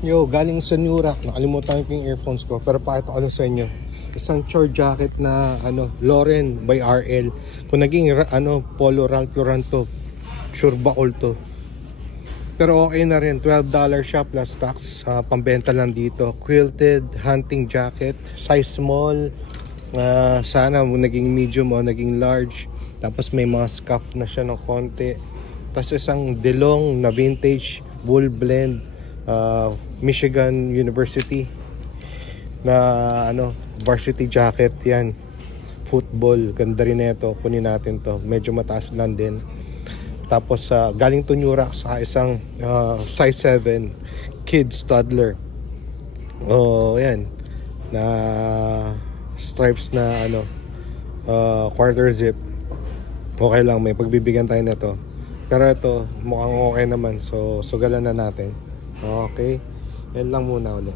Yo, galing sa New Rock. Nakalimutan ko yung earphones ko. Pero pakita ko lang sa inyo. Isang chore jacket na Lauren by RL. Kung naging Polo Ralph Lauren to, sure ba all to. Pero okay na rin. $12 siya plus tax. Pambenta lang dito. Quilted hunting jacket. Size small. Sana naging medium o naging large. Tapos may mga scuff na siya ng konti. Tapos isang DeLong na vintage wool blend. Michigan University na varsity jacket yan, football, ganda rin ito, kunin natin to, medyo mataas lang din. Tapos galing to New Rock sa isang size 7 kids toddler, yan na stripes na quarter zip, okay lang, may pagbibigyan tayo na to. Pero ito mukhang okay naman, so sugalan na natin. Okay, yan lang muna ulit.